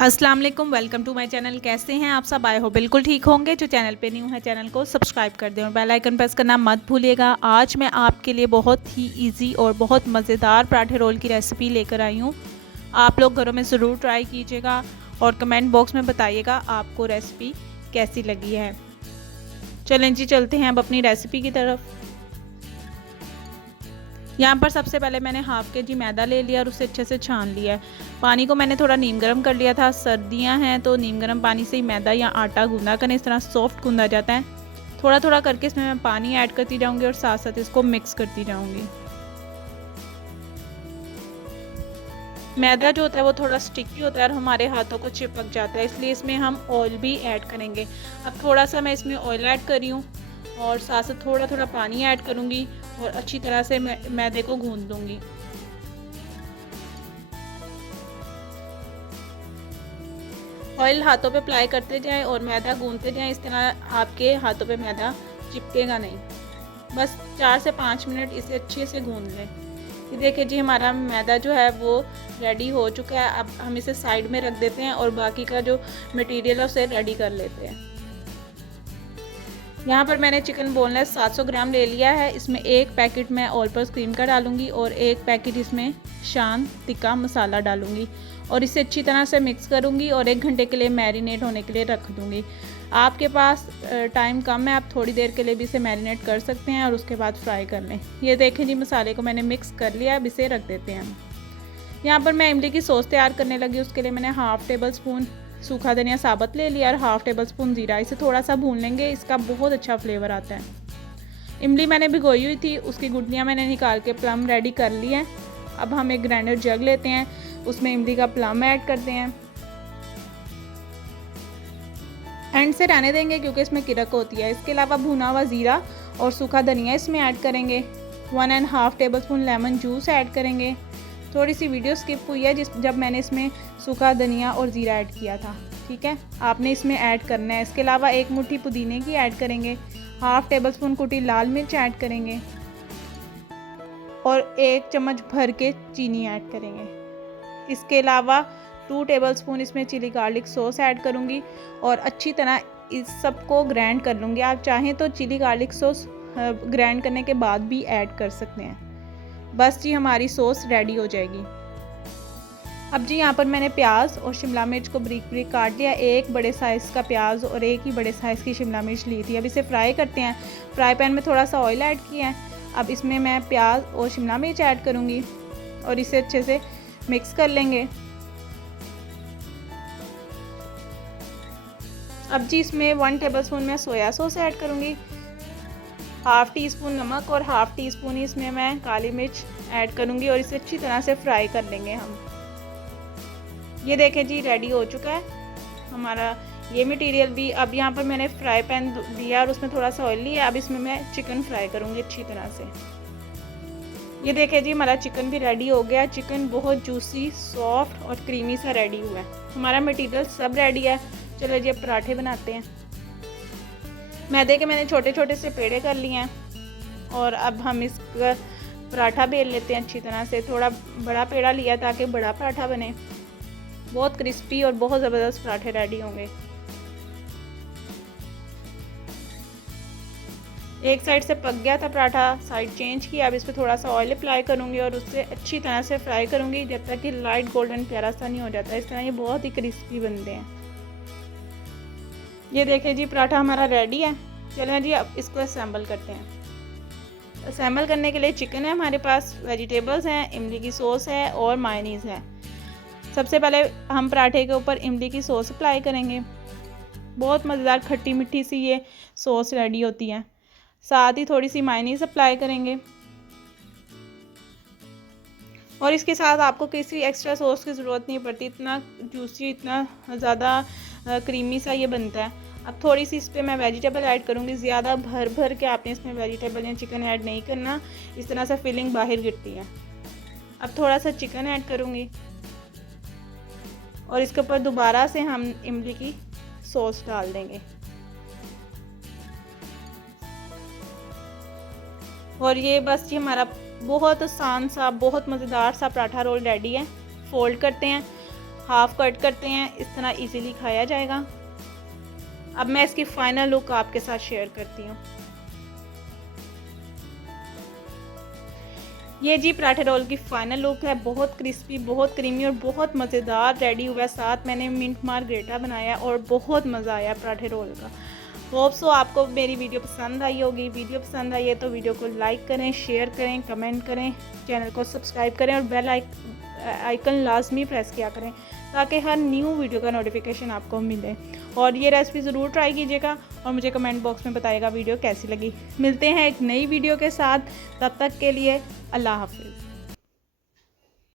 अस्सलाम वालेकुम, welcome to my channel. कैसे हैं आप सब? आए हो बिल्कुल ठीक होंगे। जो चैनल पे न्यू है चैनल को सब्सक्राइब कर दें और बेल आइकन प्रेस करना मत भूलिएगा। आज मैं आपके लिए बहुत ही इजी और बहुत मज़ेदार पराठे रोल की रेसिपी लेकर आई हूँ। आप लोग घरों में ज़रूर ट्राई कीजिएगा और कमेंट बॉक्स में बताइएगा आपको रेसिपी कैसी लगी है। चलें जी, चलते हैं अब अपनी रेसिपी की तरफ। यहाँ पर सबसे पहले मैंने हाफ़ के जी मैदा ले लिया और उसे अच्छे से छान लिया है। पानी को मैंने थोड़ा नीम गर्म कर लिया था। सर्दियाँ हैं तो नीम गर्म पानी से ही मैदा या आटा गूंदा करें, इस तरह सॉफ्ट गूंदा जाता है। थोड़ा थोड़ा करके इसमें मैं पानी ऐड करती जाऊँगी और साथ साथ इसको मिक्स करती जाऊँगी। मैदा जो होता है वो थोड़ा स्टिकी होता है और हमारे हाथों को चिपक जाता है, इसलिए इसमें हम ऑयल भी ऐड करेंगे। अब थोड़ा सा मैं इसमें ऑयल ऐड कर रही हूँ और साथ साथ थोड़ा थोड़ा पानी ऐड करूँगी और अच्छी तरह से मैदे को गूंद लूँगी। ऑयल हाथों पे अप्लाई करते जाएं और मैदा गूंदते जाएं, इस तरह आपके हाथों पे मैदा चिपकेगा नहीं। बस 4 से 5 मिनट इसे अच्छे से गूंद लें। ये देखिए जी, हमारा मैदा जो है वो रेडी हो चुका है। अब हम इसे साइड में रख देते हैं और बाकी का जो मटेरियल है उसे रेडी कर लेते हैं। यहाँ पर मैंने चिकन बोनलेस 700 ग्राम ले लिया है। इसमें एक पैकेट मैं ऑल पर्पस क्रीम का डालूंगी और एक पैकेट इसमें शान तिक्का मसाला डालूंगी और इसे अच्छी तरह से मिक्स करूंगी और 1 घंटे के लिए मैरिनेट होने के लिए रख दूंगी। आपके पास टाइम कम है, आप थोड़ी देर के लिए भी इसे मैरिनेट कर सकते हैं और उसके बाद फ्राई कर लें। ये देखें जी, मसाले को मैंने मिक्स कर लिया। अब इसे रख देते हैं। यहाँ पर मैं इमली की सॉस तैयार करने लगी। उसके लिए मैंने हाफ़ टेबल स्पून सूखा धनिया साबुत ले लिया और हाफ़ टेबल स्पून ज़ीरा। इसे थोड़ा सा भून लेंगे, इसका बहुत अच्छा फ्लेवर आता है। इमली मैंने भिगोई हुई थी, उसकी गुठलियाँ मैंने निकाल के प्लम रेडी कर ली है। अब हम एक ग्राइंडर जग लेते हैं, उसमें इमली का प्लम ऐड करते हैं। एंड से रहने देंगे क्योंकि इसमें किरक होती है। इसके अलावा भुना हुआ ज़ीरा और सूखा धनिया इसमें ऐड करेंगे। 1.5 table spoon lemon juice add करेंगे। थोड़ी सी वीडियो स्किप हुई है जब मैंने इसमें सूखा धनिया और ज़ीरा ऐड किया था, ठीक है, आपने इसमें ऐड करना है। इसके अलावा एक मुट्ठी पुदीने की ऐड करेंगे। हाफ़ टेबल स्पून कुटी लाल मिर्च ऐड करेंगे और 1 चम्मच भर के चीनी ऐड करेंगे। इसके अलावा 2 टेबल स्पून इसमें चिली गार्लिक सॉस ऐड करूँगी और अच्छी तरह इस सबको ग्राइंड कर लूँगी। आप चाहें तो चिली गार्लिक सॉस ग्राइंड करने के बाद भी ऐड कर सकते हैं। बस जी, हमारी सॉस रेडी हो जाएगी। अब जी, यहाँ पर मैंने प्याज और शिमला मिर्च को बारीक बारीक काट लिया। एक बड़े साइज़ का प्याज और एक ही बड़े साइज़ की शिमला मिर्च ली थी। अब इसे फ्राई करते हैं। फ्राई पैन में थोड़ा सा ऑयल ऐड किया है। अब इसमें मैं प्याज और शिमला मिर्च ऐड करूँगी और इसे अच्छे से मिक्स कर लेंगे। अब जी, इसमें 1 टेबल स्पून मैं सोया सॉस ऐड करूँगी। हाफ़ टी स्पून नमक और हाफ़ टी स्पून इसमें मैं काली मिर्च ऐड करूँगी और इसे अच्छी तरह से फ्राई कर लेंगे हम। ये देखें जी, रेडी हो चुका है हमारा ये मटेरियल भी। अब यहाँ पर मैंने फ्राई पैन लिया और उसमें थोड़ा सा ऑयल लिया। अब इसमें मैं चिकन फ्राई करूँगी अच्छी तरह से। ये देखें जी, हमारा चिकन भी रेडी हो गया। चिकन बहुत जूसी, सॉफ्ट और क्रीमी सा रेडी हुआ है। हमारा मटेरियल सब रेडी है। चलो जी, अब पराठे बनाते हैं। मैदे के मैंने छोटे छोटे से पेड़े कर लिए हैं और अब हम इसका पराठा बेल लेते हैं अच्छी तरह से। थोड़ा बड़ा पेड़ा लिया ताकि बड़ा पराठा बने। बहुत क्रिस्पी और बहुत ज़बरदस्त पराठे रेडी होंगे। एक साइड से पक गया था पराठा, साइड चेंज किया। अब इस पर थोड़ा सा ऑयल अप्लाई करूँगी और उससे अच्छी तरह से फ्राई करूँगी जब तक कि लाइट गोल्डन प्यारा सा नहीं हो जाता। इस तरह ये बहुत ही क्रिस्पी बनते हैं। ये देखिए जी, पराठा हमारा रेडी है। चलें जी, अब इसको असेंबल करते हैं। असेंबल करने के लिए चिकन है हमारे पास, वेजिटेबल्स हैं, इमली की सॉस है और मायोनीज़ है। सबसे पहले हम पराठे के ऊपर इमली की सॉस अप्लाई करेंगे। बहुत मज़ेदार खट्टी मीठी सी ये सॉस रेडी होती है। साथ ही थोड़ी सी मायोनीज़ अप्लाई करेंगे और इसके साथ आपको किसी एक्स्ट्रा सॉस की ज़रूरत नहीं पड़ती। इतना जूसी, इतना ज़्यादा क्रीमी सा ये बनता है। अब थोड़ी सी इस पर मैं वेजिटेबल ऐड करूँगी। ज़्यादा भर भर के आपने इसमें वेजिटेबल या चिकन ऐड नहीं करना, इस तरह से फिलिंग बाहर गिरती है। अब थोड़ा सा चिकन ऐड करूँगी और इसके ऊपर दोबारा से हम इमली की सॉस डाल देंगे और ये बस ये हमारा बहुत आसान सा, बहुत मज़ेदार सा पराठा रोल रेडी है। फोल्ड करते हैं हाफ कट करते हैं, इस तरह इजीली खाया जाएगा। अब मैं इसकी फाइनल लुक आपके साथ शेयर करती हूँ। ये जी पराठे रोल की फाइनल लुक है। बहुत क्रिस्पी, बहुत क्रीमी और बहुत मज़ेदार रेडी हुआ है। साथ मैंने मिंट मार्गरेटा बनाया और बहुत मज़ा आया पराठे रोल का। होप सो आपको मेरी वीडियो पसंद आई होगी। वीडियो पसंद आई है तो वीडियो को लाइक करें, शेयर करें, कमेंट करें, चैनल को सब्सक्राइब करें और बेल आइकन लाजमी प्रेस किया करें ताकि हर न्यू वीडियो का नोटिफिकेशन आपको मिले। और ये रेसिपी ज़रूर ट्राई कीजिएगा और मुझे कमेंट बॉक्स में बताइएगा वीडियो कैसी लगी। मिलते हैं एक नई वीडियो के साथ, तब तक के लिए अल्लाह हाफिज़।